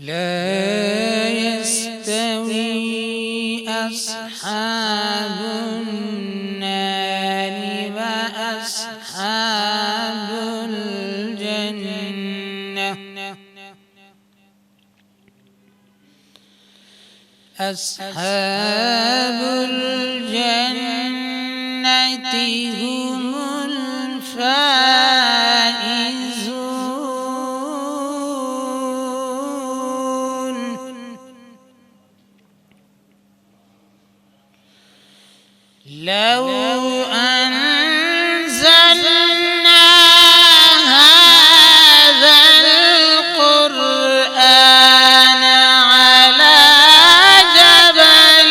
لا يستوي أصحاب النار وأصحاب الجنة أصحاب الجنة هم الفائزون لو أنزلنا هذا القرآن على جبل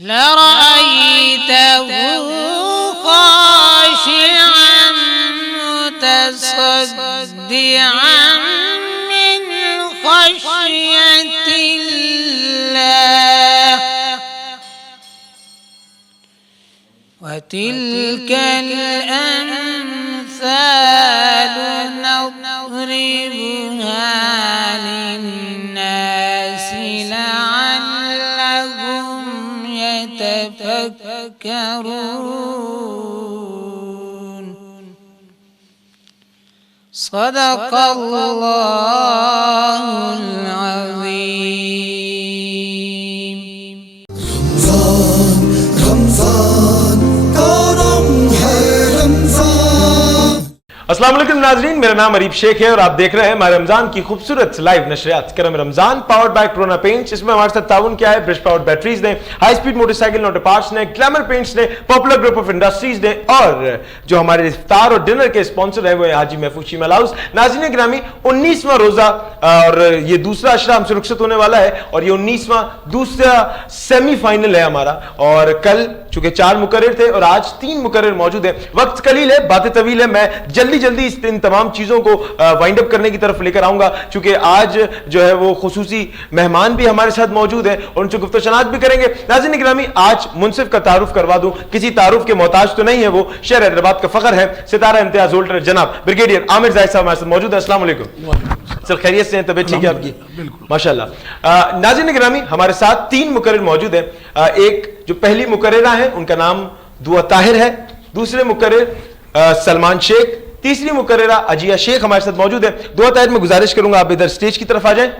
لرأيته خاشعا متصدعا من خشية الله وتلك الأمثال نضربها للناس لعلهم يتفكرون صدق الله العظيم رمضان کرم ہے رمضان۔ السلام علیکم ناظرین، میرا نام عریب شیخ ہے اور آپ دیکھ رہے ہیں ہمارے رمضان کی خوبصورت لائیو نشریات کرم Ramzan powered by Corona paints. اس میں ہمارے ساتھ تعاون کیا ہے برش پاورڈ بیٹریز نے، ہائی سپیڈ موٹر سائیکل نوٹر پارٹس نے، گلیمر پینٹس نے، پاپولر گروپ آف انڈسٹریز نے، اور جو ہمارے افطار اور ڈنر کے اسپانسر ہیں وہ حاجی محفوظ شیمال ہاؤس۔ ناظرین گرامی، 19واں روزہ اور یہ دوسرا عشرہ ہم سے رخصت ہونے والا ہے اور یہ 19واں دوسرا سیمی فائنل ہے ہمارا، اور کل چونکہ 4 مقرر تھے اور آج 3 مقرر موجود ہیں۔ وقت قلیل ہے، باتیں طویل ہے، میں جلدی ان تمام چیزوں کو وائنڈ اپ کرنے کی طرف لے کر آؤں گا، چونکہ آج جو ہے وہ خصوصی مہمان بھی ہمارے ساتھ موجود ہیں اور ان سے گفتگو شناخت بھی کریں گے۔ ناظرین گرامی، آج منصف کا تعارف کروا دوں، کسی تعارف کے محتاج تو نہیں ہے، وہ شہر حیدرآباد کا فخر ہے، ستارہ امتیاز ہولڈر جناب بریگیڈیئر عامر زاہد صاحب ہمارے ساتھ موجود ہیں۔ السلام علیکم سر، خیریت سے ہیں؟ طبیعت ٹھیک ہے آپ کی؟ ماشاءاللہ۔ ناظرین گرامی، ہمارے ساتھ 3 مقرر موجود ہیں۔ ایک جو پہلی مقررہ ہیں ان کا نام دعا طاہر ہے، دوسرے مقرر سلمان شیخ، تیسری مقررہ عجیہ شیخ ہمارے ساتھ موجود ہے۔ دعا طاہر میں گزارش کروں گا آپ ادھر سٹیج کی طرف آ جائیں۔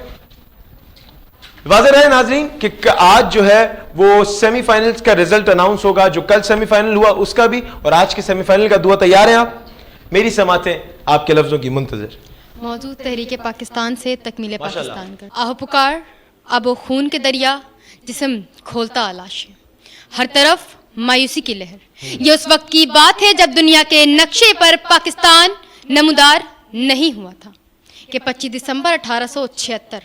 واضح رہے ناظرین کہ آج جو ہے وہ سیمی فائنلز کا رزلٹ اناؤنس ہوگا، جو کل سیمی فائنل ہوا اس کا بھی اور آج کے سیمی فائنل کا۔ دعا تیار ہیں آپ؟ میری سماعتیں آپ کے لفظوں کی منتظر۔ موضوع تحریک پاکستان سے تکمیل پاکستان کا آہ پکار اب و خون کے دریا، جسم کھولتا آلاش ہے، ہر طرف مایوسی کی لہر۔ یہ اس وقت کی بات ہے جب دنیا کے نقشے پر پاکستان نمودار نہیں ہوا تھا کہ 25 دسمبر 1876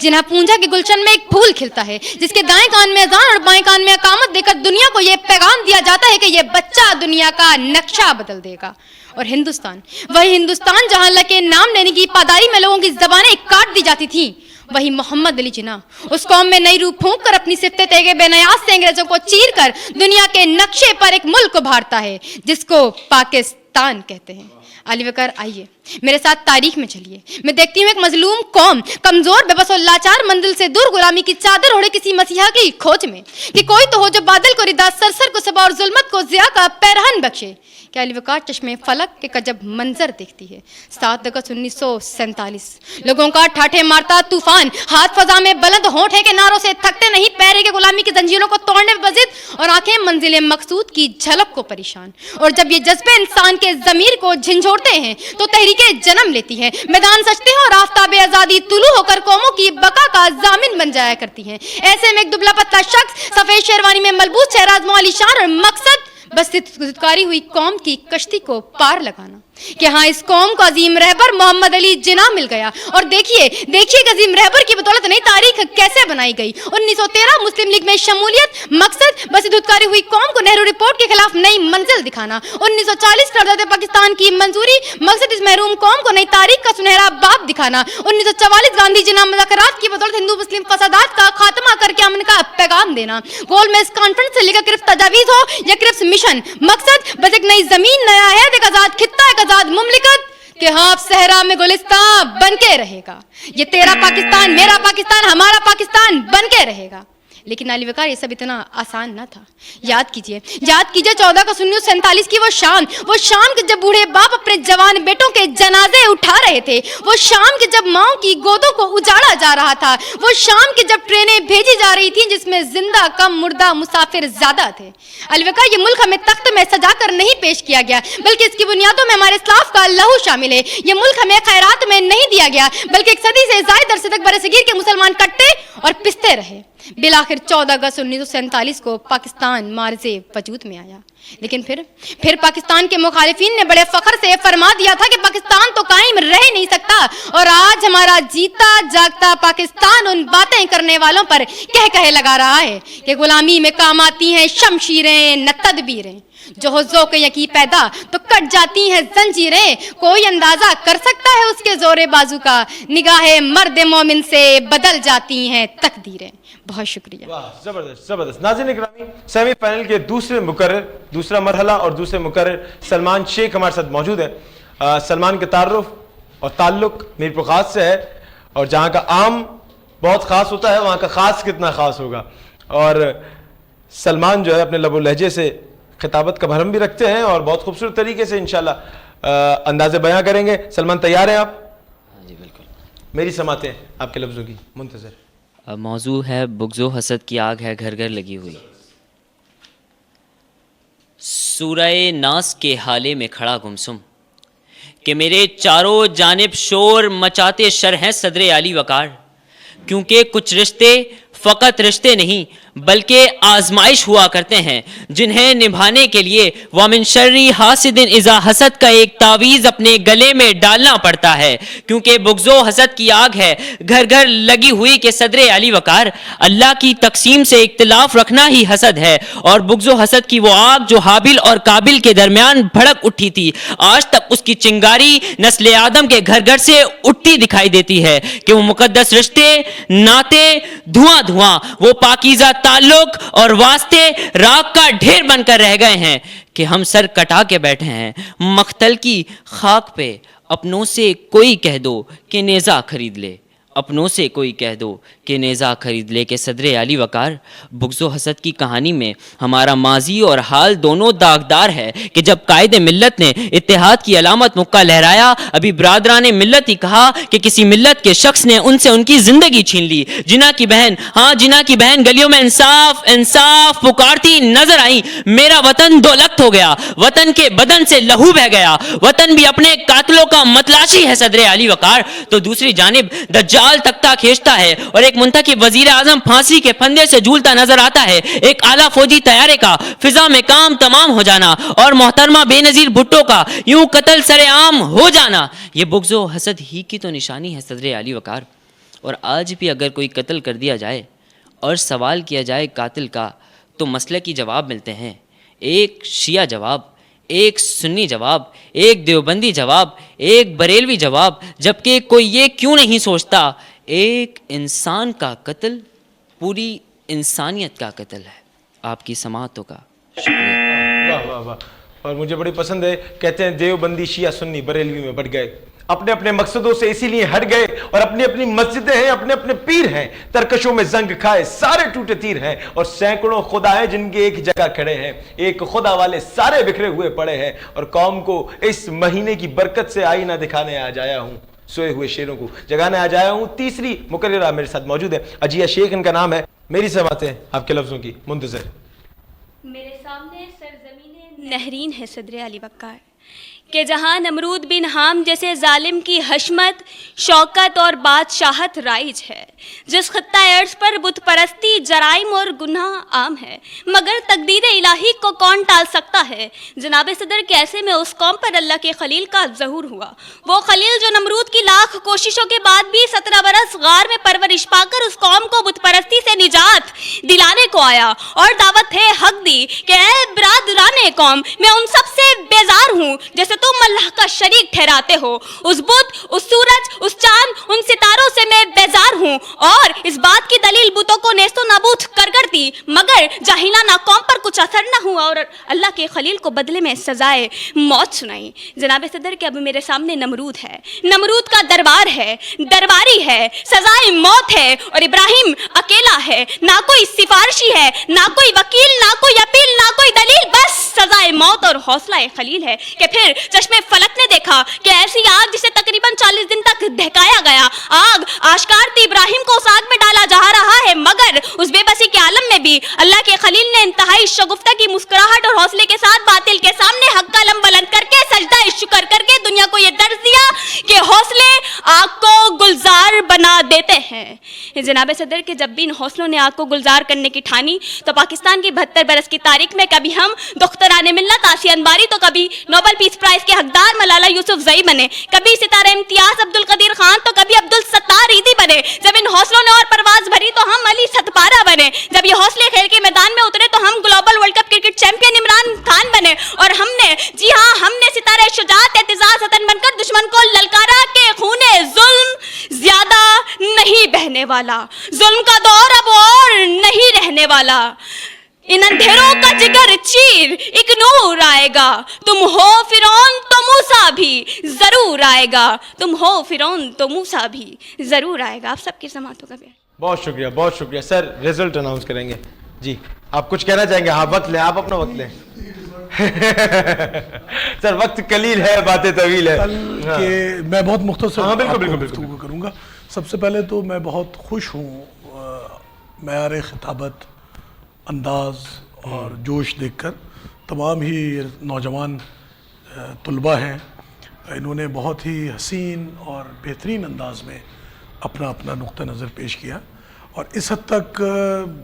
جنہا پونجا کے گلشن میں ایک پھول کھلتا ہے، جس کے دائیں کان میں اذان اور بائیں کان میں اقامت دے کر دنیا کو یہ پیغام دیا جاتا ہے کہ یہ بچہ دنیا کا نقشہ بدل دے گا۔ اور ہندوستان، وہی ہندوستان جہاں اللہ کے نام لینے کی پاداری میں لوگوں کی زبانیں کاٹ دی جاتی تھیں، وہی محمد علی جناح اس قوم میں نئی روح پھونک کر اپنی صفتیں تیغے بے نیاز سے انگریزوں کو چیر کر دنیا کے نقشے پر ایک ملک ابھارتا ہے جس کو پاکستان کہتے ہیں۔ علی وقار آئیے میرے ساتھ تاریخ میں چلیے، میں دیکھتی ہوں ایک مظلوم قوم کمزور بے بس و لاچار منزل سے دور غلامی کی چادر اوڑھے کسی مسیحا کی کھوج میں، کہ کوئی تو ہو جو بادل کو ردا، سرسر کو صبا اور ظلمت کو ضیاء کا پیرہن بخشے۔ کہ علی وقار چشمے فلک کے کجب منظر دیکھتی ہے۔ 7 اگست 1947 لوگوں کا ٹھاٹھے مارتا طوفان، ہاتھ فضا میں بلند، ہونٹے کے نعروں سے تھکتے نہیں، پیرے کے غلامی کی زنجیروں کو توڑنے میں بضد اور آنکھیں منزل مقصود کی جھلک کو پریشان۔ اور جب یہ جذبے انسان کے ضمیر کو جھنجھوڑتے ہیں تو تحریکیں جنم لیتی ہیں، میدان سجتے ہیں اور آفتاب آزادی طلوع ہو کر قوموں کی بقا کا ضامن بن جایا کرتی ہیں۔ ایسے میں ایک دبلا پتلا شخص سفید شیروانی میں ملبوس، چہرہ آزما عالی شان اور مقصد بس خودکاری ہوئی قوم کی کشتی کو پار لگانا۔ کہ ہاں اس قوم کو عظیم رہبر محمد علی جناح مل گیا. اور دیکھیے کہ عظیم رہبر کی بدولت نئی تاریخ کیسے بنائی گئی. 1913 مسلم لیگ میں شمولیت, مقصد بس دھتکاری ہوئی قوم کو نہرو رپورٹ کے خلاف نئی منزل دکھانا. 1940 قرارداد پاکستان کی منظوری, مقصد اس محروم قوم کو نئی تاریخ کا سنہرا باب دکھانا. 1944 گاندھی جناح مذاکرات کی بدولت ہندو مسلم فسادات کا خاتمہ کر کے امن کا پیغام دینا. گول میز کانفرنس سے لے کر کرپس تجاویز ہو یا کرپس مشن, مقصد بس ایک نئی زمین, نیا ہے ایک آزاد خطہ, ایک آزاد مملکت کہ ہاں صحرا میں گلستان بن کے رہے گا. یہ تیرا پاکستان, میرا پاکستان, ہمارا پاکستان بن کے رہے گا. لیکن علی وقار یہ سب اتنا آسان نہ تھا. یاد کیجئے 14 کا 1947 کی وہ شام کہ جب بوڑھے باپ اپنے جوان بیٹوں کے جنازے اٹھا رہے تھے, وہ شام کہ جب ماؤں کی گودوں کو اجاڑا جا رہا تھا, وہ شام کہ جب ٹرینیں بھیجی جا رہی تھیں جس میں زندہ کم مردہ مسافر زیادہ تھے. علی وقار یہ ملک ہمیں تخت میں سجا کر نہیں پیش کیا گیا بلکہ اس کی بنیادوں میں ہمارے اسلاف کا لہو شامل ہے. یہ ملک ہمیں خیرات میں نہیں دیا گیا بلکہ ایک صدی سے زائد عرصے تک برصغیر کے مسلمان کٹتے اور پستے رہے. بالآخر 14 اگست 1947 کو پاکستان مارز وجود میں آیا. لیکن پھر پاکستان کے مخالفین نے بڑے فخر سے فرما دیا تھا کہ پاکستان تو قائم رہ نہیں سکتا. اور آج ہمارا جیتا جاگتا پاکستان ان باتیں کرنے والوں پر کہہ لگا رہا ہے کہ غلامی میں کام آتی ہیں شمشیریں نہ تدبیریں, جو ہو ذوق یقین پیدا تو کٹ جاتی ہیں زنجیریں. کوئی اندازہ کر سکتا ہے اس کے زور بازو کا, نگاہ مرد مومن سے بدل جاتی ہیں تقدیریں. بہت شکریہ. واہ, زبردست. ناظرین اکرامی, سیمی فائنل کے دوسرا مرحلہ اور دوسرے مقرر سلمان شیخ ہمارے ساتھ موجود ہیں. سلمان کے تعارف اور تعلق میر پرخاص سے ہے, اور جہاں کا عام بہت خاص ہوتا ہے وہاں کا خاص کتنا خاص ہوگا. اور سلمان جو ہے اپنے لب و لہجے سے خطابت کا بھرم بھی رکھتے ہیں اور بہت خوبصورت طریقے سے انشاءاللہ انداز بیاں کریں گے. سلمان تیار ہیں آپ؟ جی بالکل. میری سماعتیں آپ کے لفظوں کی منتظر. موضوع ہے بغض و حسد کی آگ ہے گھر گھر لگی ہوئی. سورہ ناس کے حالے میں کھڑا گمسم کہ میرے چاروں جانب شور مچاتے شر ہیں صدر علی وقار. کیونکہ کچھ رشتے فقط رشتے نہیں بلکہ آزمائش ہوا کرتے ہیں جنہیں نبھانے کے لیے وَمِن شَرِّ حَاسِدٍ اِذَا حسد کا ایک تعویذ اپنے گلے میں ڈالنا پڑتا ہے. کیونکہ بغض و حسد کی آگ ہے گھر گھر لگی ہوئی کہ صدر علی وقار اللہ کی تقسیم سے اختلاف رکھنا ہی حسد ہے. اور بغض و حسد کی وہ آگ جو حابل اور قابل کے درمیان بھڑک اٹھی تھی, آج تک اس کی چنگاری نسل آدم کے گھر گھر سے اٹھتی دکھائی دیتی ہے کہ وہ مقدس رشتے, ناطے دھواں دھواں, وہ پاکیزہ تعلق اور واسطے راک کا ڈھیر بن کر رہ گئے ہیں کہ ہم سر کٹا کے بیٹھے ہیں مقتل کی خاک پہ. اپنوں سے کوئی کہہ دو کہ نیزہ خرید لے, اپنوں سے کوئی کہہ دو کہ نیزہ خرید لے. کہ صدر علی وقار بغض و حسد کی کہانی میں ہمارا ماضی اور حال دونوں داغدار ہے کہ جب قائد ملت نے اتحاد کی علامت مکہ لہرایا, ابھی برادران ملت ہی کہا کہ کسی ملت کے شخص نے ان سے ان کی زندگی چھین لی. جناح کی بہن, ہاں جناح کی بہن گلیوں میں انصاف انصاف پکارتی نظر آئیں. میرا وطن دو لخت ہو گیا, وطن کے بدن سے لہو بہ گیا, وطن بھی اپنے قاتلوں کا متلاشی ہے صدر علی وقار. تو دوسری جانب دجال تختہ کھینچتا ہے اور ایک منتخب وزیر اعظم پھانسی کے پھندے سے جھولتا نظر آتا ہے. ایک اعلیٰ فوجی طیارے کا فضا میں کام تمام ہو جانا اور محترمہ بے نظیر بھٹو کا یوں قتل سر عام ہو جانا, یہ بغض و حسد ہی کی تو نشانی ہے صدر علی وقار. اور آج بھی اگر کوئی قتل کر دیا جائے اور سوال کیا جائے قاتل کا تو مسئلے کی جواب ملتے ہیں. ایک شیعہ جواب, ایک سنی جواب, ایک دیوبندی جواب, ایک بریلوی جواب. جبکہ کوئی یہ کیوں نہیں سوچتا ایک انسان کا قتل پوری انسانیت کا قتل ہے. آپ کی سماعتوں کا شکریہ. واہ واہ واہ. اور مجھے بڑی پسند ہے, کہتے ہیں دیوبندی شیعہ سنی بریلوی میں بٹ گئے, اپنے اپنے مقصدوں سے اسی لیے ہٹ گئے اور اپنی اپنی مسجدیں ہیں, اپنے اپنے پیر ہیں, ترکشوں میں زنگ کھائے سارے ٹوٹے تیر ہیں, اور سینکڑوں خدا ہیں جن کے ایک جگہ کھڑے ہیں. ایک خدا والے سارے بکھرے ہوئے پڑے ہیں, اور قوم کو اس مہینے کی برکت سے آئینہ دکھانے آ جایا ہوں, سوئے ہوئے شیروں کو جگانے آ جایا ہوں. تیسری مقررہ میرے ساتھ موجود ہے, عجیہ شیخ ان کا نام ہے. میری سماعتیں آپ کے لفظوں کی منتظر. میرے سامنے سرزمین نہرین ہے صدر علی وقار, کہ جہاں نمرود بن حام جیسے ظالم کی حشمت، شوکت اور بادشاہت رائج ہے، جس خطہ ارض پر بت پرستی جرائم اور گناہ عام ہے، مگر تقدیر الہی کو کون ٹال سکتا ہے؟ جناب صدر، کیسے میں اس قوم پر اللہ کے خلیل کا ظہور ہوا، وہ خلیل جو نمرود کی لاکھ کوششوں کے بعد بھی 17 برس غار میں پرورش پا کر اس قوم کو بت پرستی سے نجات دلانے کو آیا اور دعوت حق دی کہ اے برادران قوم، میں ان سب سے بیزار ہوں جیسے تم اللہ کا شریک ٹھہراتے ہو، اس بت، اس سورج، اس چاند، ان ستاروں سے میں بیزار ہوں، اور اس بات کی دلیل بتوں کو نیست و نابود کر دی، مگر جاہلانہ قوم پر کچھ اثر نہ ہوا اور اللہ کے خلیل کو بدلے میں سزائے موت سنائی۔ جناب صدر، کہ اب میرے سامنے نمرود ہے، نمرود کا دربار ہے، درباری ہے، سزائے موت ہے، اور ابراہیم اکیلا ہے، نہ کوئی سفارشی ہے، نہ کوئی وکیل، نہ کوئی اپیل، نہ کوئی دلیل، بس سزائے موت اور حوصلہ خلیل ہے۔ کہ پھر چشمے فلک نے دیکھا کہ ایسی آگ جسے تقریباً 40 دن تک دہکایا گیا، آگ آشکار تھی، ابراہیم کو اس آگ میں ڈالا جا رہا ہے، مگر اس بے بسی کے عالم میں بھی اللہ کے خلیل نے انتہائی شگفتہ کی مسکراہٹ اور حوصلے کے ساتھ باطل کے سامنے حق کا علم بلند کر کے سجدہ شکر کر کے دنیا کو یہ درس دیا کہ حوصلے آگ کو گلزار بنا دیتے ہیں۔ جناب صدر، کہ جب بھی ان حوصلوں نے آگ کو گلزار کرنے کی ٹھانی تو پاکستان کی 72 برس کی تاریخ میں کبھی ہم دختران ملت آسیہ انباری تو کبھی نوبل پیس پرائز کے حقدار ملالہ یوسف زئی بنے، کبھی ستارہ امتیاز عبدالقدیر خان تو کبھی عبدالستار عیدی بنے۔ جب ان حوصلوں نے اور پرواز بھری تو ہم علی ستپارہ بنے، جب یہ حوصلے کھیل کے میدان میں اترے تو ہم global world cup cricket champion Imran Khan بنے، اور ہم نے، جی ہاں، ہم نے ستارہ شجاعت اعتزاز حسن بن کر دشمن کو للکارا کہ خون ظلم زیادہ نہیں بہنے والا، ظلم کا دور اب اور نہیں رہنے والا، ان اندھیروں کا جگر چیر ایک نور آئے گا، تم ہو فرعون تو موسیٰ بھی ضرور آئے گا، تم ہو فرعون تو موسیٰ بھی ضرور آئے گا۔ آپ سب کی سماعتوں کا بیان۔ بہت شکریہ، بہت شکریہ سر۔ ریزلٹ اناؤنس کریں گے جی، آپ کچھ کہنا چاہیں گے؟ ہاں، وقت لیں، آپ اپنا وقت لیں سر، وقت قلیل ہے، باتیں طویل ہے کہ میں بہت مختصر ہاں بالکل گفتگو کروں گا۔ سب سے پہلے تو میں بہت خوش ہوں معیار خطابت، انداز اور جوش دیکھ کر۔ تمام ہی نوجوان طلباء ہیں، انہوں نے بہت ہی حسین اور بہترین انداز میں اپنا اپنا نقطہ نظر پیش کیا، اور اس حد تک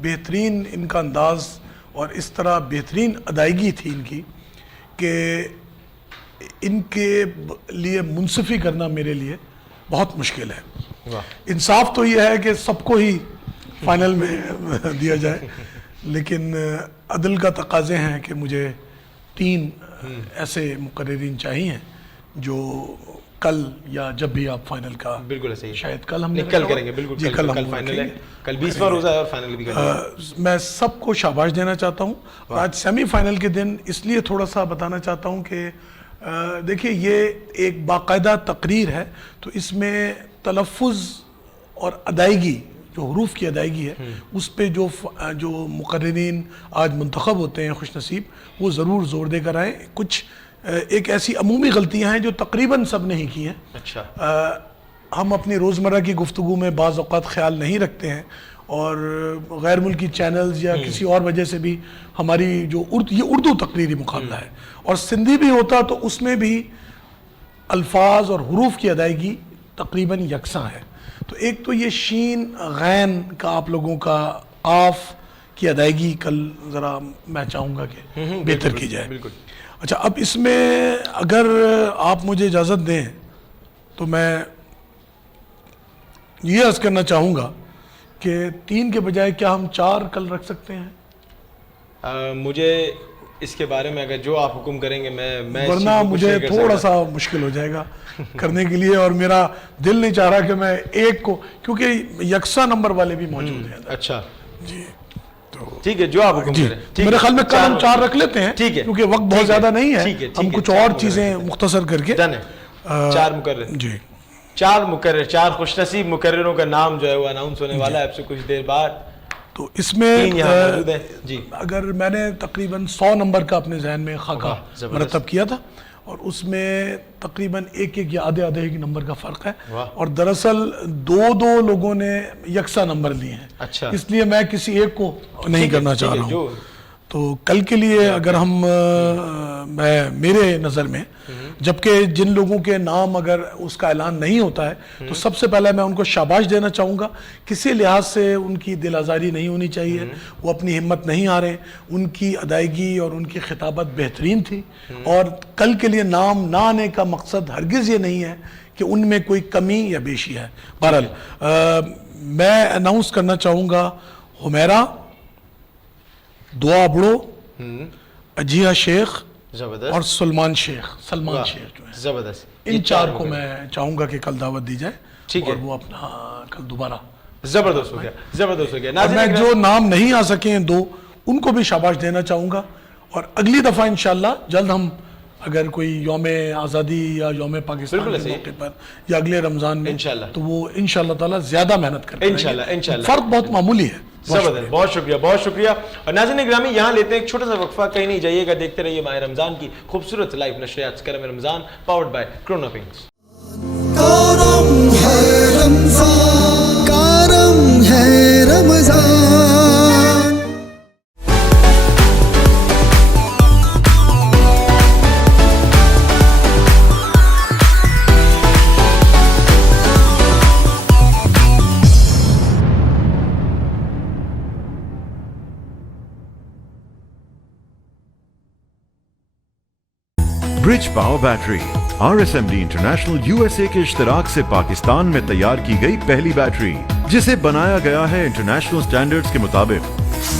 بہترین ان کا انداز اور اس طرح بہترین ادائیگی تھی ان کی کہ ان کے لیے منصفی کرنا میرے لیے بہت مشکل ہے۔ انصاف تو یہ ہے کہ سب کو ہی فائنل میں دیا جائے، لیکن عدل کا تقاضے ہیں کہ مجھے 3 ایسے مقررین چاہیے جو کل یا جب بھی آپ فائنل کا، بالکل صحیح، شاید کل ہم کل کریں گے، بالکل جی کل ہم فائنل ہے، کل 20واں روزہ ہے اور فائنل بھی کریں گے۔ میں سب کو شاباش دینا چاہتا ہوں۔ آج سیمی فائنل کے دن اس لیے تھوڑا سا بتانا چاہتا ہوں کہ دیکھیں، یہ ایک باقاعدہ تقریر ہے، تو اس میں تلفظ اور ادائیگی، جو حروف کی ادائیگی ہے، اس پہ جو مقررین آج منتخب ہوتے ہیں خوش نصیب، وہ ضرور زور دے کر آئیں۔ کچھ ایک ایسی عمومی غلطیاں ہیں جو تقریباً سب نے ہی کی ہیں۔ اچھا، ہم اپنی روزمرہ کی گفتگو میں بعض اوقات خیال نہیں رکھتے ہیں، اور غیر ملکی چینلز یا کسی اور وجہ سے بھی ہماری جو یہ اردو تقریری مقابلہ ہے، اور سندھی بھی ہوتا تو اس میں بھی الفاظ اور حروف کی ادائیگی تقریباً یکساں ہے۔ تو ایک تو یہ شین غین کا آپ لوگوں کا قاف کی ادائیگی کل ذرا میں چاہوں گا کہ بہتر کی جائے۔ بالکل۔ اچھا، اب اس میں اگر آپ مجھے اجازت دیں تو میں یہ عرض کرنا چاہوں گا کہ 3 کے بجائے کیا ہم 4 کل رکھ سکتے ہیں؟ مجھے اس کے بارے میں اگر جو آپ حکم کریں گے میں ورنہ مجھے تھوڑا سا مشکل ہو جائے گا کرنے کے لیے، اور میرا دل نہیں چاہ رہا کہ میں ایک کو، کیونکہ یکساں نمبر والے بھی موجود ہیں۔ اچھا جی، ٹھیک ہے، جو آپ حکم کریں۔ میرے خیال میں کل ہم 4 رکھ لیتے ہیں، ٹھیک ہے، کیونکہ وقت بہت زیادہ نہیں ہے، ہم کچھ اور چیزیں مختصر کر کے 4 مقرر، جی 4 مقرر، 4 خوش نصیب مقرروں کا نام جو ہے وہ اناؤنس ہونے والا ہے اب سے کچھ دیر بعد۔ تو اس میں جی اگر میں نے تقریباً 100 نمبر کا اپنے ذہن میں خاکہ مرتب کیا تھا، اور اس میں تقریباً 1 یا آدھے نمبر کا فرق ہے، اور دراصل 2 لوگوں نے یکساں نمبر لیے ہیں۔ اچھا، اس لیے میں کسی ایک کو نہیں کرنا چاہ رہا ہوں۔ تو کل کے لیے اگر ہم میرے نظر میں جبکہ جن لوگوں کے نام اگر اس کا اعلان نہیں ہوتا ہے تو سب سے پہلے میں ان کو شاباش دینا چاہوں گا. کسی لحاظ سے ان کی دل آزاری نہیں ہونی چاہیے, وہ اپنی ہمت نہیں ہارے, ان کی ادائیگی اور ان کی خطابت بہترین تھی. اور کل کے لیے نام نہ آنے کا مقصد ہرگز یہ نہیں ہے کہ ان میں کوئی کمی یا بیشی ہے. بہرحال میں اناؤنس کرنا چاہوں گا حمیرہ, دعا بڑو, اجیہ شیخ اور سلمان شیخ جو ہے, زبردست, ان چار کو میں چاہوں گا کہ کل دعوت دی جائے ٹھیک ہے, اور وہ اپنا کل دوبارہ. زبردست ہو گیا, زبردست ہو گیا. اور میں جو نام نہیں آ سکے ہیں 2 ان کو بھی شاباش دینا چاہوں گا. اور اگلی دفعہ انشاءاللہ جلد ہم اگر کوئی یوم آزادی یا یوم پاکستان کے موقع پر یا اگلے رمضان میں تو وہ انشاءاللہ تعالی زیادہ محنت کریں گے. انشاءاللہ فرق بہت معمولی ہے. زبردست, بہت شکریہ, بہت شکریہ. اور ناظرین گرامی یہاں لیتے ہیں ایک چھوٹا سا وقفہ, کہیں نہیں جائیے گا, دیکھتے رہیے ماہ رمضان کی خوبصورت لائیو نشریات کرم Ramzan powered by Corona paints. کرم ہے رمضان, کرم ہے رمضان. برج power battery RSMD international USA کے اشتراک سے پاکستان میں تیار کی گئی پہلی بیٹری, جسے بنایا گیا ہے انٹرنیشنل سٹینڈرڈز کے مطابق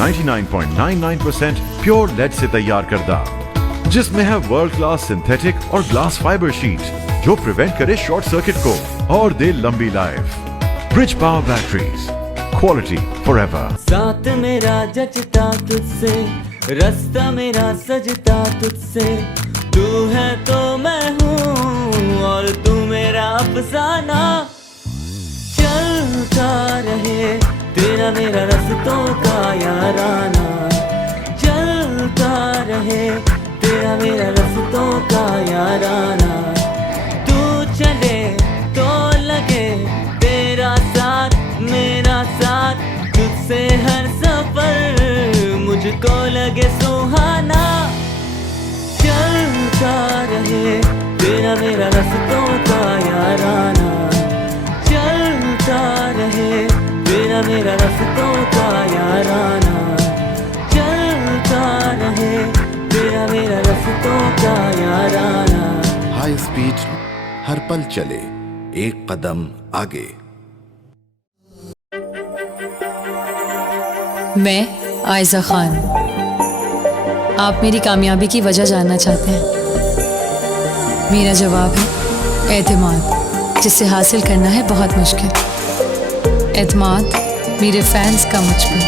99.99% پیور لیڈ سے تیار کردہ, جس میں ہے ورلڈ کلاس سنتھیٹک اور گلاس فائبر شیٹ جو پریونٹ کرے شارٹ سرکٹ کو اور دے لمبی life. Bridge power batteries, quality for ever. ساتھ میرا جچتا تجھ سے, رستہ میرا سجتا تجھ سے, تو ہے تو میں ہوں اور تو میرا افسانہ. چلتا رہے تیرا میرا رستوں کا یارانہ, چلتا رہے تیرا میرا رستوں کا یارانہ. تو چلے تو لگے تیرا ساتھ میرا ساتھ, تجھ سے ہر سفر مجھ کو لگے سہانا. چلتا رہے تیرا میرا رستوں کا یارانہ, چلتا رہے تیرا میرا رستوں کا یارانہ, چلتا رہے تیرا میرا رستوں کا یارانہ. ہائی اسپیڈ ہر پل چلے ایک قدم آگے. میں عائزہ خان. آپ میری کامیابی کی وجہ جاننا چاہتے ہیں. میرا جواب ہے اعتماد, جسے حاصل کرنا ہے بہت مشکل. اعتماد میرے فینس کا مجھ پر,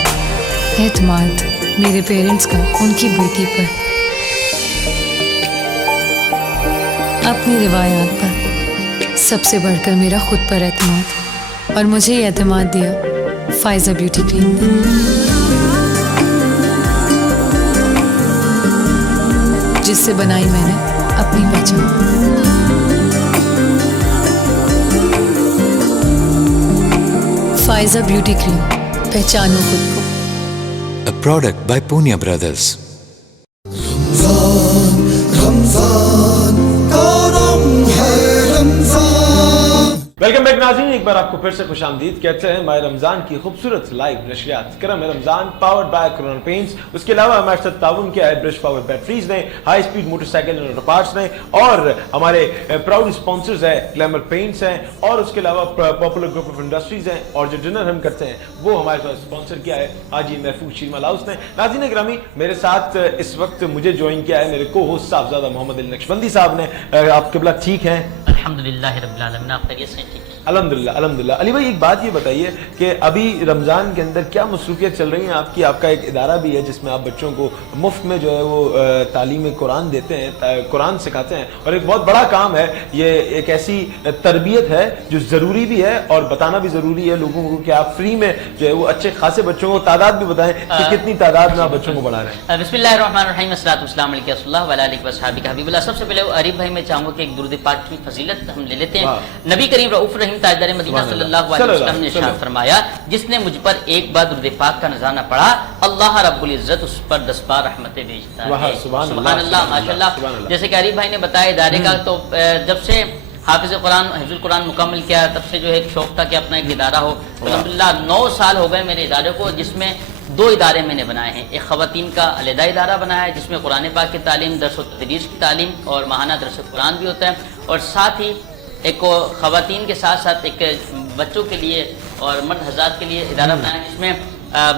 اعتماد میرے پیرنٹس کا ان کی بیٹی پر, اپنی روایات پر, سب سے بڑھ کر میرا خود پر اعتماد. اور مجھے یہ اعتماد دیا فائزہ بیوٹی کریم نے, جس سے بنائی میں نے اپنی پہچان. فائزہ بیوٹی کریم, پہچانو خود کو. A product by Punya Brothers. Ramzan Ramzan کرم ہے رمضان. ویلکم بیک ناظرین, ایک بار آپ کو پھر سے خوش آمدید کہتے ہیں ماہ رمضان کی خوبصورت لائیو نشریات کرم Ramzan powered by Corona paints. اس کے علاوہ ہمارے ساتھ تعاون کیا ہے برج پاور بیٹریز نے, high speed motor cycle and auto parts نے, اور ہمارے پراؤڈ اسپانسرز ہیں گلیمر پینٹس ہیں, اور اس کے علاوہ پاپولر گروپ آف انڈسٹریز ہیں, اور جو ڈنر ہم کرتے ہیں وہ ہمارے ساتھ اسپانسر کیا ہے حاجی محفوظ شیرمال ہاؤس نے. ناظرین گرامی, میرے ساتھ اس وقت مجھے جوائن کیا ہے میرے کو ہوسٹ صاحبزادہ محمد علی نقشبندی صاحب نے. آپ قبلہ ٹھیک ہیں؟ الحمدللہ رب العالمین, آپ خیریت سے ٹھیک ہیں؟ الحمدللہ الحمدللہ. علی بھائی ایک بات یہ بتائیے کہ ابھی رمضان کے اندر کیا مصروفیت چل رہی ہیں آپ کی؟ آپ کا ایک ادارہ بھی ہے جس میں آپ بچوں کو مفت میں جو ہے وہ تعلیم قرآن دیتے ہیں, قرآن سکھاتے ہیں, اور ایک بہت بڑا کام ہے یہ. ایک ایسی تربیت ہے جو ضروری بھی ہے اور بتانا بھی ضروری ہے لوگوں کو کہ آپ فری میں جو ہے وہ اچھے خاصے بچوں کو, تعداد بھی بتائیں کہ کتنی تعداد میں آپ بچوں کو پڑھا رہے ہیں. بسم اللہ الرحمن الرحیم, والصلاۃ والسلام علی رسول اللہ وعلی آلہ وصحبہ حبیب اللہ. سب سے پہلے عریف بھائی میں چاہوں گا کہ ایک درود پاک کی فضیلت ہم لے لیتے ہیں. نبی کریم رؤوف رحیم کریم تاجدار مدینہ صلی اللہ علیہ وسلم نے ارشاد فرمایا جس نے مجھ پر ایک بار درود پاک کا نذرانہ پڑھا اللہ رب العزت اس پر 10 بار رحمتیں بھیجتا ہے. سبحان اللہ ماشاءاللہ. جیسے کہ عریف بھائی نے بتایا ادارے کا تو جب سے حافظ القرآن مکمل کیا تب سے جو ہے ایک شوق تھا کہ اپنا ایک ادارہ ہو. الحمدللہ 9 سال ہو گئے میرے ادارے کو جس میں 2 ادارے میں نے بنائے ہیں. ایک خواتین کا علیحدہ ادارہ بنایا ہے جس میں قرآن پاک کی تعلیم درس و تدریس کی تعلیم اور ماہانہ درس قرآن بھی ہوتا ہے اور ساتھ ہی ایک خواتین کے ساتھ ساتھ ایک بچوں کے لیے اور مرد حضرات کے لیے ادارہ بنایا ہے جس میں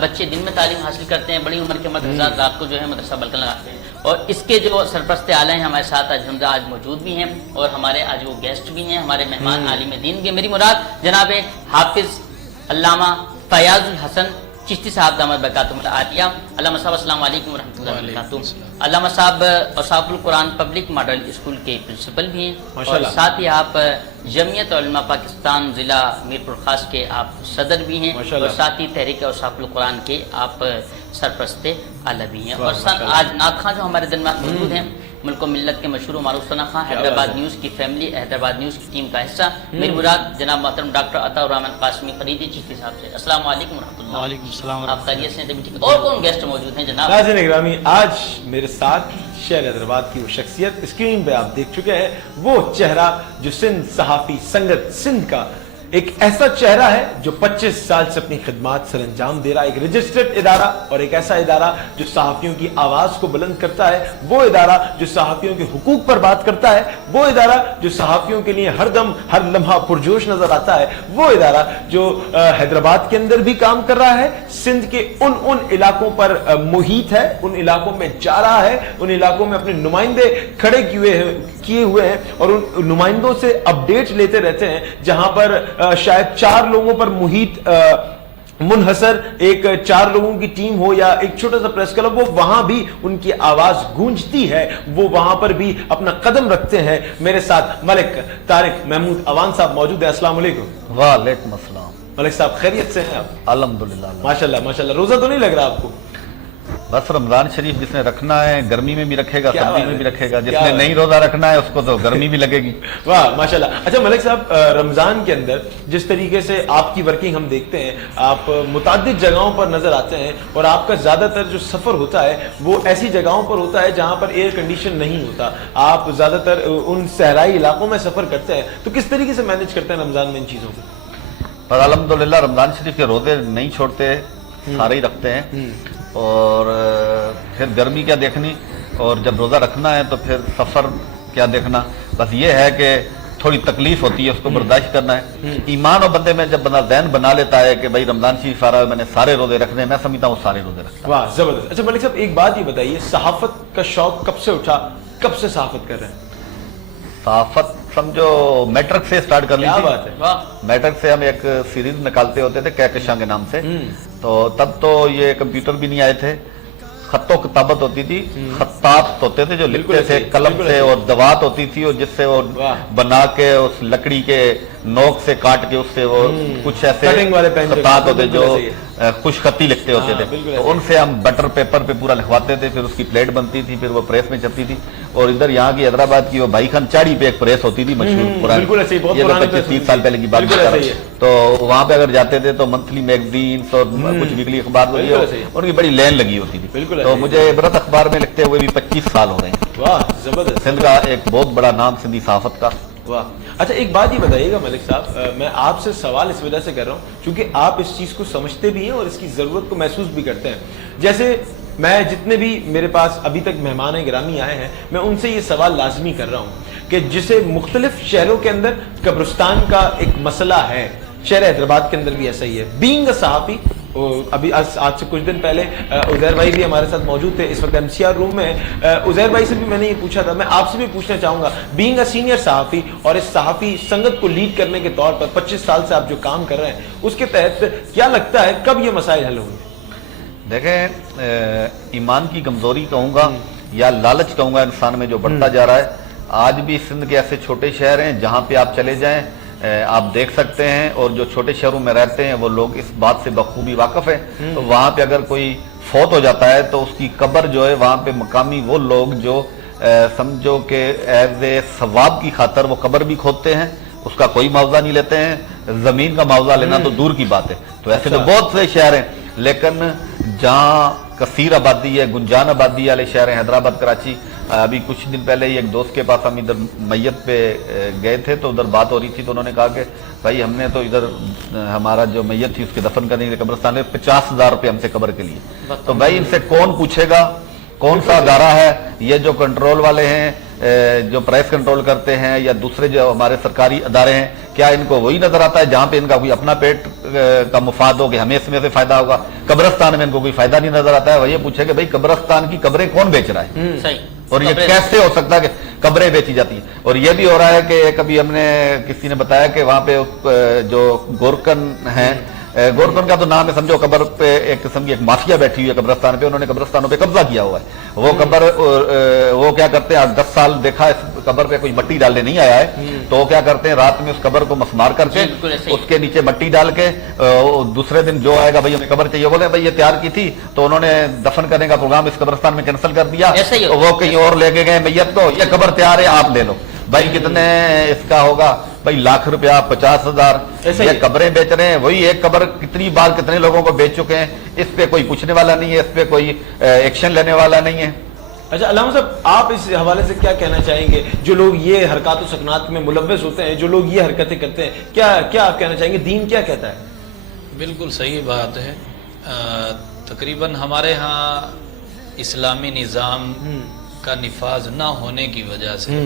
بچے دن میں تعلیم حاصل کرتے ہیں بڑی عمر کے مرد حضرات رات کو جو ہے مدرسہ بلکن لگاتے ہیں. اور اس کے جو سرپرست اعلیٰ ہیں ہمارے ساتھ آج موجود بھی ہیں اور ہمارے آج وہ گیسٹ بھی ہیں ہمارے مہمان عالم دین بھی. میری مراد جناب حافظ علامہ فیاض الحسن چشتی صاحب دامت برکاتہم العالیہ. علامہ صاحب السلام علیکم ورحمۃ اللہ وبرکاتہ. علامہ صاحب اوصاف القرآن پبلک ماڈل اسکول کے پرنسپل بھی ہیں اور ساتھ ہی آپ جمعیت علماء پاکستان ضلع میرپور خاص کے آپ صدر بھی ہیں اور ساتھ ہی تحریک اوصاف القرآن کے آپ سرپرست اعلیٰ بھی ہیں. اور آج ناک خواں جو ہمارے درمیان موجود ہیں ملک و ملت کے مشہور و معروف ثنا خواں حیدرآباد نیوز کی فیملی حیدرآباد نیوز کی ٹیم کا حصہ. میری مراد جناب محترم ڈاکٹر عطا الرحمن قاسمی فریدی چشتی صاحب سے. السلام علیکم ورحمۃ اللہ. وعلیکم السلام. آپ خیریت سے ہیں؟ اور کون گیسٹ موجود ہیں جناب؟ ناظرین اکرامی آج میرے ساتھ شہر حیدرآباد کی وہ شخصیت اسکرین پہ آپ دیکھ چکے ہیں وہ چہرہ جو سندھ صحافی سنگت سندھ کا ایک ایسا چہرہ ہے جو 25 سال سے اپنی خدمات سر انجام دے رہا ہے. ایک رجسٹرڈ ادارہ اور ایک ایسا ادارہ جو صحافیوں کی آواز کو بلند کرتا ہے. وہ ادارہ جو صحافیوں کے حقوق پر بات کرتا ہے. وہ ادارہ جو صحافیوں کے لیے ہر دم ہر لمحہ پرجوش نظر آتا ہے. وہ ادارہ جو حیدرآباد کے اندر بھی کام کر رہا ہے سندھ کے ان علاقوں پر محیط ہے ان علاقوں میں جا رہا ہے ان علاقوں میں اپنے نمائندے کھڑے کیے ہوئے ہیں اور ان نمائندوں سے اپڈیٹ لیتے رہتے ہیں جہاں پر شاید 4 لوگوں پر محیط منحصر ایک 4 لوگوں کی ٹیم ہو یا ایک چھوٹا سا پریس کلب وہ وہاں بھی ان کی آواز گونجتی ہے. وہ وہاں پر بھی اپنا قدم رکھتے ہیں. میرے ساتھ ملک طارق محمود اوان صاحب موجود ہیں. السلام علیکم. وعلیکم السلام. ملک صاحب خیریت سے ہیں آپ؟ الحمدللہ. ماشاءاللہ ماشاءاللہ. روزہ تو نہیں لگ رہا آپ کو؟ بس رمضان شریف جس نے رکھنا ہے گرمی میں بھی رکھے گا سردی میں بھی رکھے گا. جس نے نہیں روزہ رکھنا ہے اس کو تو گرمی بھی لگے گی. واہ ماشاءاللہ. اچھا ملک صاحب رمضان کے اندر جس طریقے سے آپ کی ورکنگ ہم دیکھتے ہیں آپ متعدد جگہوں پر نظر آتے ہیں اور آپ کا زیادہ تر جو سفر ہوتا ہے وہ ایسی جگہوں پر ہوتا ہے جہاں پر ایئر کنڈیشن نہیں ہوتا. آپ زیادہ تر ان صحرائی علاقوں میں سفر کرتے ہیں تو کس طریقے سے مینج کرتے ہیں رمضان میں ان چیزوں کو؟ پر الحمدللہ رمضان شریف کے روزے نہیں چھوڑتے سارے ہی رکھتے ہیں اور پھر گرمی کیا دیکھنی اور جب روزہ رکھنا ہے تو پھر سفر کیا دیکھنا. بس یہ ہے کہ تھوڑی تکلیف ہوتی ہے اس کو برداشت کرنا ہے. ایمان اور بندے میں جب بندہ ذہن بنا لیتا ہے کہ بھائی رمضان شریف آ رہا ہے میں نے سارے روزے رکھنے ہیں میں سمجھتا ہوں سارے روزے رکھتا ہوں. واہ زبردست. اچھا ملک صاحب ایک بات یہ بتائیے صحافت کا شوق کب سے اٹھا کب سے صحافت کر رہے ہیں؟ صحافت سمجھو میٹرک سے سٹارٹ کر لی تھی. بات ہے. میٹرک سے ہم ایک سیریز نکالتے ہوتے تھے کہکشاں کے نام سے. تو تب تو یہ کمپیوٹر بھی نہیں آئے تھے. خط و کتابت ہوتی تھی. خطاط ہوتے تھے جو لکھتے تھے قلم سے اور دوات ہوتی تھی اور جس سے وہ بنا کے اس لکڑی کے نوک سے کاٹ کے اس سے وہ کچھ ایسے خطاط ہوتے جو خوش خطی لکھتے ہوتے تھے. تو ان سے ہم بٹر پیپر پہ پورا لکھواتے تھے. پھر اس کی پلیٹ بنتی تھی پھر وہ پریس میں چلتی تھی. اور ادھر یہاں کی حیدرآباد کی وہ بھائی خان چاڑی پہ ایک پریس ہوتی تھی مشہور پرانی. یہ تو 25-30 سال پہلے کی بات ہے. تو وہاں پہ اگر جاتے تھے تو منتھلی میگزینس اور کچھ ویکلی اخبار ان کی بڑی لین لگی ہوتی تھی. تو مجھے عبرت اخبار میں لکھتے ہوئے بھی 25 سال ہو گئے ہیں. سندھ کا ایک بہت بڑا نام سندھی صحافت کا. واہ. اچھا ایک بات یہ بتائیے گا ملک صاحب میں آپ سے سوال اس وجہ سے کر رہا ہوں کیونکہ آپ اس چیز کو سمجھتے بھی ہیں اور اس کی ضرورت کو محسوس بھی کرتے ہیں. جیسے میں جتنے بھی میرے پاس ابھی تک مہمان گرامی آئے ہیں میں ان سے یہ سوال لازمی کر رہا ہوں کہ جسے مختلف شہروں کے اندر قبرستان کا ایک مسئلہ ہے شہر حیدرآباد کے اندر بھی ایسا ہی ہے. بینگ اے صحافی ابھی آج سے کچھ دن پہلے عزیر بھائی بھی ہمارے ساتھ موجود تھے اس وقت MCR روم میں. عزیر بھائی سے بھی میں نے یہ پوچھا تھا میں آپ سے بھی پوچھنا چاہوں گا بینگ اے سینئر صحافی اور اس صحافی سنگت کو لیڈ کرنے کے طور پر 25 سال سے آپ جو کام کر رہے ہیں اس کے تحت کیا لگتا ہے کب یہ مسائل حل ہوں گے؟ دیکھیں ایمان کی کمزوری کہوں گا یا لالچ کہوں گا انسان میں جو بڑھتا جا رہا ہے. آج بھی سندھ کے ایسے چھوٹے شہر ہیں جہاں پہ آپ چلے جائیں آپ دیکھ سکتے ہیں اور جو چھوٹے شہروں میں رہتے ہیں وہ لوگ اس بات سے بخوبی واقف ہیں. تو وہاں پہ اگر کوئی فوت ہو جاتا ہے تو اس کی قبر جو ہے وہاں پہ مقامی وہ لوگ جو سمجھو کہ ایز اے ثواب کی خاطر وہ قبر بھی کھودتے ہیں اس کا کوئی معاوضہ نہیں لیتے ہیں، زمین کا معاوضہ لینا تو دور کی بات ہے. تو ایسے تو بہت سے شہر ہیں، لیکن جہاں کثیر آبادی ہے، گنجان آبادی والے شہر ہیں، حیدرآباد، کراچی. ابھی کچھ دن پہلے ہی ایک دوست کے پاس ہم ادھر میت پہ گئے تھے تو ادھر بات ہو رہی تھی، تو انہوں نے کہا کہ بھائی ہم نے تو ادھر ہمارا جو میت تھی اس کے دفن کرنے کے لیے قبرستان میں 50,000 روپے ہم سے قبر کے لیے. تو بھائی ان سے کون پوچھے گا، کون سا ادارہ ہے یہ جو کنٹرول والے ہیں، جو پرائس کنٹرول کرتے ہیں، یا دوسرے جو ہمارے سرکاری ادارے ہیں، کیا ان کو وہی نظر آتا ہے جہاں پہ ان کا کوئی اپنا پیٹ کا مفاد ہو کہ ہمیں اس میں سے فائدہ ہوگا؟ قبرستان میں ان کو کوئی فائدہ نہیں نظر آتا ہے. وہ یہ پوچھے کہ بھئی قبرستان کی قبریں کون بیچ رہا ہے؟ صحیح. اور یہ کیسے ہو سکتا ہے کہ قبریں بیچی جاتی ہیں؟ اور یہ بھی ہو رہا ہے کہ کبھی ہم نے کسی نے بتایا کہ وہاں پہ جو گورکن ہیں، گورکن کا تو نام ہے، سمجھو قبر پہ ایک قسم کی ایک مافیا بیٹھی ہوئی ہے قبرستان پہ، انہوں نے قبرستانوں پہ قبضہ کیا ہوا ہے. وہ قبر وہ کیا کرتے ہیں، 10 سال دیکھا اس قبر پہ کوئی مٹی ڈالنے نہیں آیا ہے، تو وہ کیا کرتے ہیں رات میں اس قبر کو مسمار کر کے اس کے نیچے مٹی ڈال کے دوسرے دن جو آئے گا بھائی ہمیں قبر چاہیے، بولے بھائی یہ تیار کی تھی تو انہوں نے دفن کرنے کا پروگرام اس قبرستان میں کینسل کر دیا، وہ کہیں اور لے کے گئے میت کو، یہ قبر تیار ہے آپ لے لو. بھائی کتنے اس کا ہوگا؟ بھائی لاکھ روپیہ، 50,000. یہ قبریں بیچ رہے ہیں. وہی ایک قبر کتنی بار کتنے لوگوں کو بیچ چکے ہیں، اس پہ کوئی پوچھنے والا نہیں ہے، اس پہ کوئی ایکشن لینے والا نہیں ہے. اچھا علامہ صاحب، آپ اس حوالے سے کیا کہنا چاہیں گے؟ جو لوگ یہ حرکات و سکنات میں ملوث ہوتے ہیں، جو لوگ یہ حرکتیں کرتے ہیں، کیا آپ کہنا چاہیں گے؟ دین کیا کہتا ہے؟ بالکل صحیح بات ہے. تقریباً ہمارے ہاں اسلامی نظام کا نفاذ نہ ہونے کی وجہ سے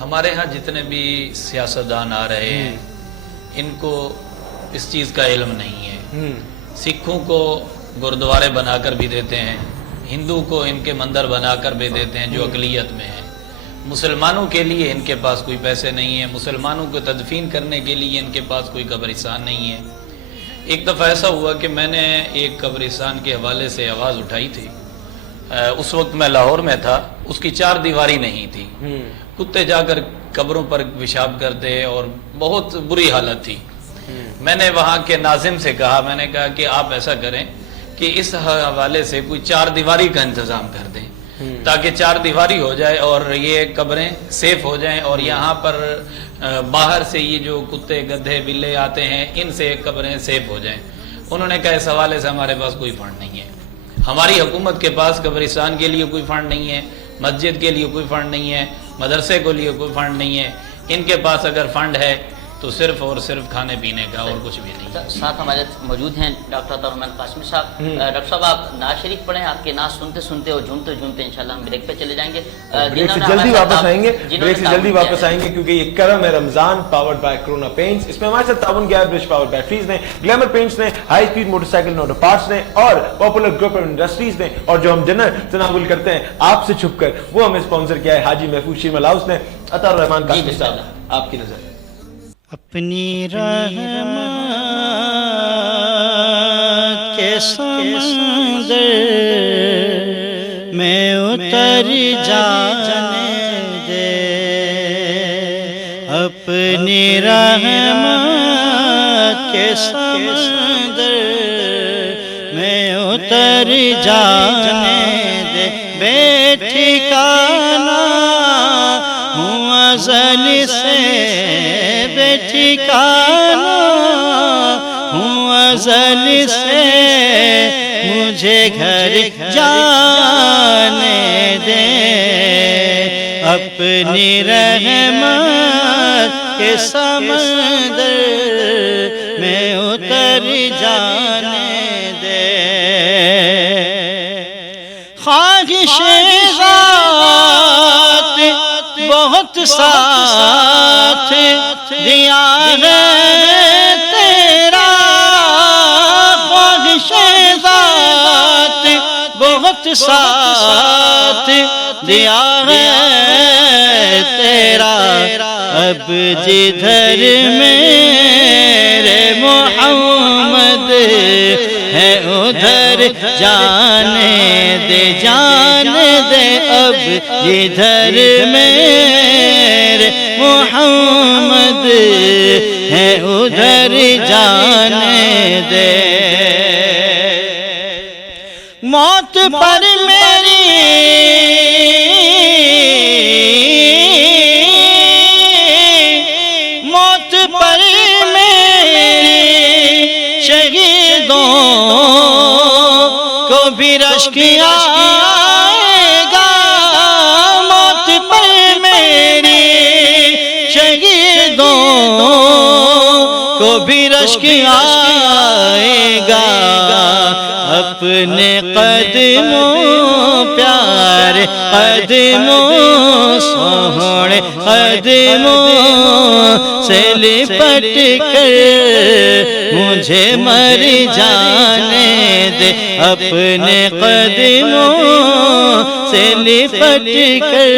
ہمارے ہاں جتنے بھی سیاستدان آ رہے ہیں ان کو اس چیز کا علم نہیں ہے. سکھوں کو گردوارے بنا کر بھی دیتے ہیں، ہندو کو ان کے مندر بنا کر بھی دیتے ہیں جو اقلیت میں ہیں. مسلمانوں کے لیے ان کے پاس کوئی پیسے نہیں ہیں، مسلمانوں کو تدفین کرنے کے لیے ان کے پاس کوئی قبرستان نہیں ہے. ایک دفعہ ایسا ہوا کہ میں نے ایک قبرستان کے حوالے سے آواز اٹھائی تھی. اس وقت میں لاہور میں تھا، اس کی 4 دیواری نہیں تھی، کتے جا کر قبروں پر پیشاب کرتے اور بہت بری حالت تھی. میں نے وہاں کے ناظم سے کہا، میں نے کہا کہ آپ ایسا کریں کہ اس حوالے سے کوئی 4 دیواری کا انتظام کر دیں تاکہ 4 دیواری ہو جائے اور یہ قبریں سیف ہو جائیں، اور یہاں پر باہر سے یہ جو کتے گدھے بلے آتے ہیں ان سے قبریں سیف ہو جائیں. انہوں نے کہا اس حوالے سے ہمارے پاس کوئی فنڈ نہیں ہے، ہماری حکومت کے پاس قبرستان کے لیے کوئی فنڈ نہیں ہے، مسجد کے لیے کوئی فنڈ نہیں ہے، مدرسے کے لیے کوئی فنڈ نہیں ہے. ان کے پاس اگر فنڈ ہے تو صرف اور صرف کھانے پینے کا اور کچھ بھی نہیں. ساتھ ہمارے موجود ہیں ڈاکٹر عطارحمان قاسمی صاحب. ڈاکٹر صاحب آپ نعت شریف پڑھیں، آپ کی نعت سنتے سنتے اور جھومتے جھومتے انشاءاللہ ہم بریک پہ چلے جائیں گے. بریک سے جلدی واپس آئیں گے کیونکہ یہ کرم ہے Ramzan powered by Corona paints. اس میں ہمارے ساتھ تعاون کیا ہے برش پاور بیٹریز نے، گلیمر پینٹس نے، ہائی اسپیڈ موٹر سائیکل نوٹو پارٹس نے اور پاپولر گروپ انڈسٹریز نے. اور جو ہم ڈنر تناول کرتے ہیں آپ سے چھپ کر وہ ہمیں اسپانسر کیا ہے حاجی محفوظ شیرمل ہاؤس نے. عطارحمان قاسمی صاحب آپ کی نظر. اپنی رحمت کے سمندر میں اتر جانے دے، اپنی رحمت کے سمندر میں اتر جانے دے. بے ٹھکانہ ہوں ازل سے، بے ٹھکانہ ہوں ازل سے، مجھے گھر جانے دے. اپنی رحمت کے سمندر میں اتر جانے دے. خواہش ذات بہت ساتھ دیا ہے تیرا، خواہش ذات بہت ساتھ دیا ہے تیرا. اب جدھر میرے محمد ہے ادھر جانے دے، جانے دے. اب جدھر میرے محمد ہے ادھر جانے دے. موت پر میری موت رشک آئے گا اپنے قدموں پیارے قدموں سوہنے قدموں سے لپٹ کر مجھے مر جانے دے اپنے قدموں سے لپٹ کر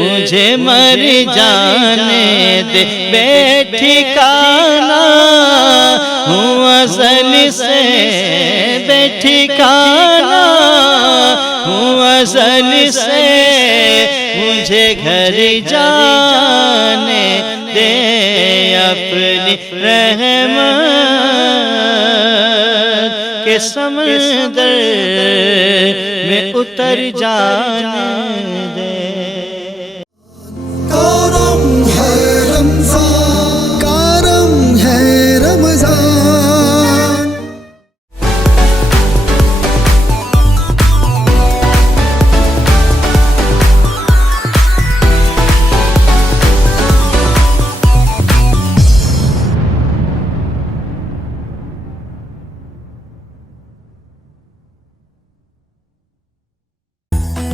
مجھے مر جانے دے بے ٹھکانہ ہوں ازل سے بے ٹھکانہ ہوں ازل سے مجھے گھر جانے دے اپنی رحمت کے سمندر میں اتر جانے دے کرم ہے رمضان کرم ہے رمضان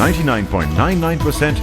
99.99%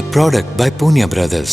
A product by Punya Brothers.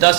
10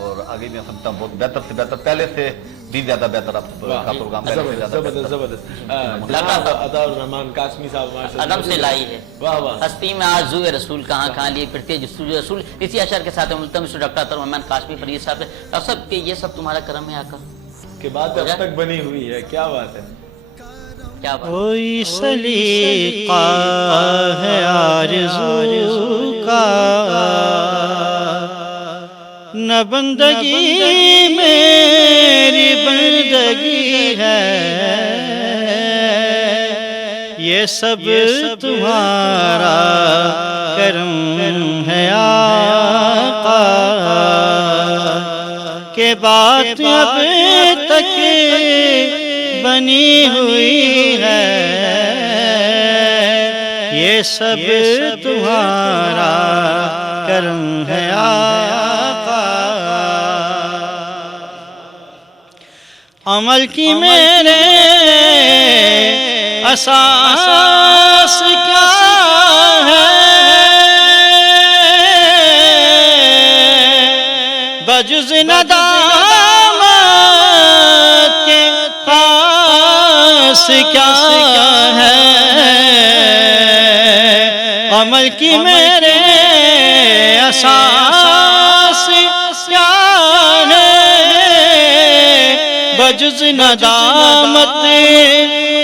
اور آگے میں سمجھتا ہوں بہت بہتر سے بہتر، پہلے سے بھی زیادہ بہتر آپ کا پروگرام پہلے سے زیادہ بہتر۔ زبردست عطا الرحمان قاسمی صاحب ادب سے لائی ہے، ہستی میں آرزو رسول کہاں کہاں لیے پھرتے جستجو رسول، اسی اشعار کے ساتھ ملتمس ڈاکٹر عطا الرحمان قاسمی فرید صاحب سے ڈاکٹر صاحب کہ یہ سب تمہارا کرم ہے آقا کہ بات اب تک بنی ہوئی ہے، کیا بات ہے، کیا بات کوئی سلیقہ ہے آرزو کا نہ بندگی میری بندگی ہے، یہ سب تمہارا کرم ہے آقا کہ بات اب تک بنی ہوئی ہے، یہ سب تمہارا کرم ہے آقا۔ عمل کی میرے اساس کیا ہے، بجز ندامت کے پاس کیا ہے، عمل کی میرے اساس کیا ہے، بجز ندامت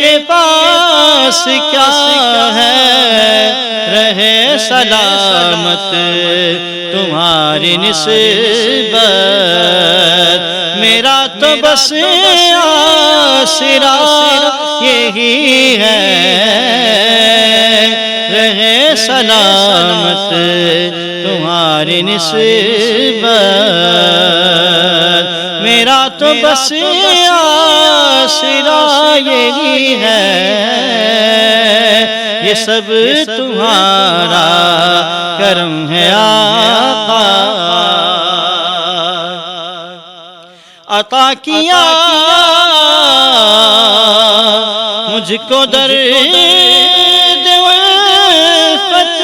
کے پاس کیا ہے، رہے سلامت تمہاری نسبت، میرا تو بس آسرا یہی ہے، رہے سلامت تمہاری نسبت، میرا تو بس آسرا یہی ہے، یہ سب تمہارا کرم ہے آقا۔ عطا کیا مجھ کو درد الفت،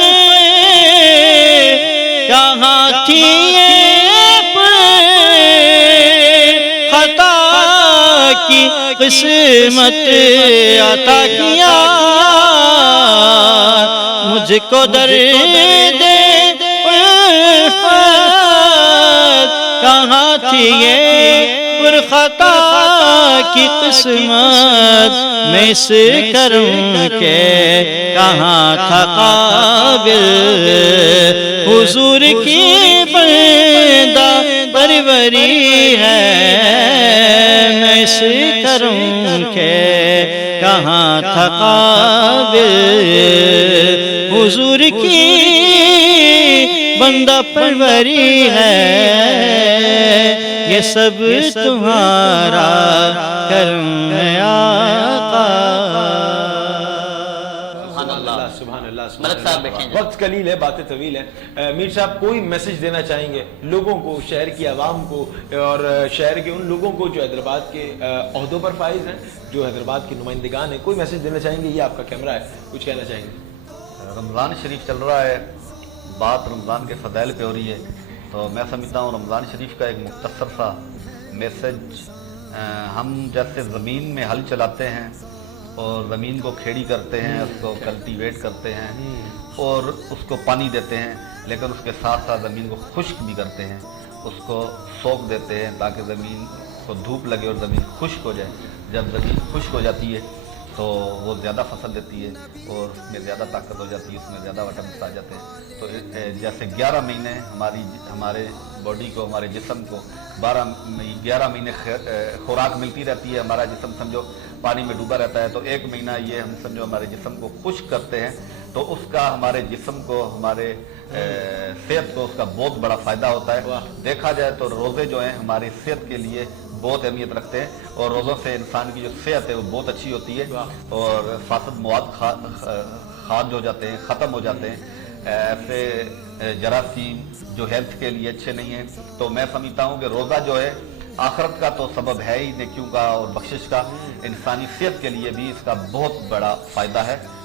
کہاں تھی خطا کی قسمت، عطا کیا مجھ کو درد الفت، کہاں تھی یہ خطا کی قسمت، میں اس کرم کے کہاں تھا قابل، حضور کی بندہ پروری ہے، میں اس کرم کے کہاں تھا قابل، حضور کی بندہ پروری ہے، یہ سب تمہارا کرم ہے آقا۔ سبحان اللہ، وقت قلیل ہے، باتیں طویل ہیں، میر صاحب کوئی میسج دینا چاہیں گے لوگوں کو، شہر کی عوام کو اور شہر کے ان لوگوں کو جو حیدرآباد کے عہدوں پر فائز ہیں، جو حیدرآباد کی نمائندگان ہیں، کوئی میسج دینا چاہیں گے؟ یہ آپ کا کیمرہ ہے، کچھ کہنا چاہیں گے؟ رمضان شریف چل رہا ہے، بات رمضان کے فضائل پہ ہو رہی ہے، تو میں سمجھتا ہوں رمضان شریف کا ایک مختصر سا میسج، ہم جیسے زمین میں ہل چلاتے ہیں اور زمین کو کھیڑی کرتے ہیں، اس کو کلٹیویٹ کرتے ہیں اور اس کو پانی دیتے ہیں، لیکن اس کے ساتھ ساتھ زمین کو خشک بھی کرتے ہیں، اس کو سوکھ دیتے ہیں تاکہ زمین کو دھوپ لگے اور زمین خشک ہو جائے۔ جب زمین خشک ہو جاتی ہے تو وہ زیادہ فصل دیتی ہے اور اس میں زیادہ طاقت ہو جاتی ہے، اس میں زیادہ وٹامنس آ جاتے ہیں۔ تو جیسے 11 مہینے ہمارے باڈی کو، ہمارے جسم کو 11 مہینے خوراک ملتی رہتی ہے، ہمارا جسم سمجھو پانی میں ڈوبا رہتا ہے، تو 1 مہینہ یہ ہم سمجھو ہمارے جسم کو خشک کرتے ہیں، تو اس کا ہمارے جسم کو، ہمارے صحت کو اس کا بہت بڑا فائدہ ہوتا ہے۔ دیکھا جائے تو روزے جو ہیں ہماری صحت کے لیے بہت اہمیت رکھتے ہیں، اور روزوں سے انسان کی جو صحت ہے وہ بہت اچھی ہوتی ہے، اور فاسد مواد خارج ہو جاتے ہیں، ختم ہو جاتے ہیں، ایسے جراثیم جو ہیلتھ کے لیے اچھے نہیں ہیں۔ تو میں سمجھتا ہوں کہ روزہ جو ہے آخرت کا تو سبب ہے ہی، نیکیوں کا اور بخشش کا، انسانی صحت کے لیے بھی اس کا بہت بڑا فائدہ ہے،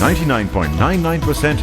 99.99%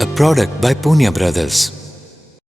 A product by Punya Brothers.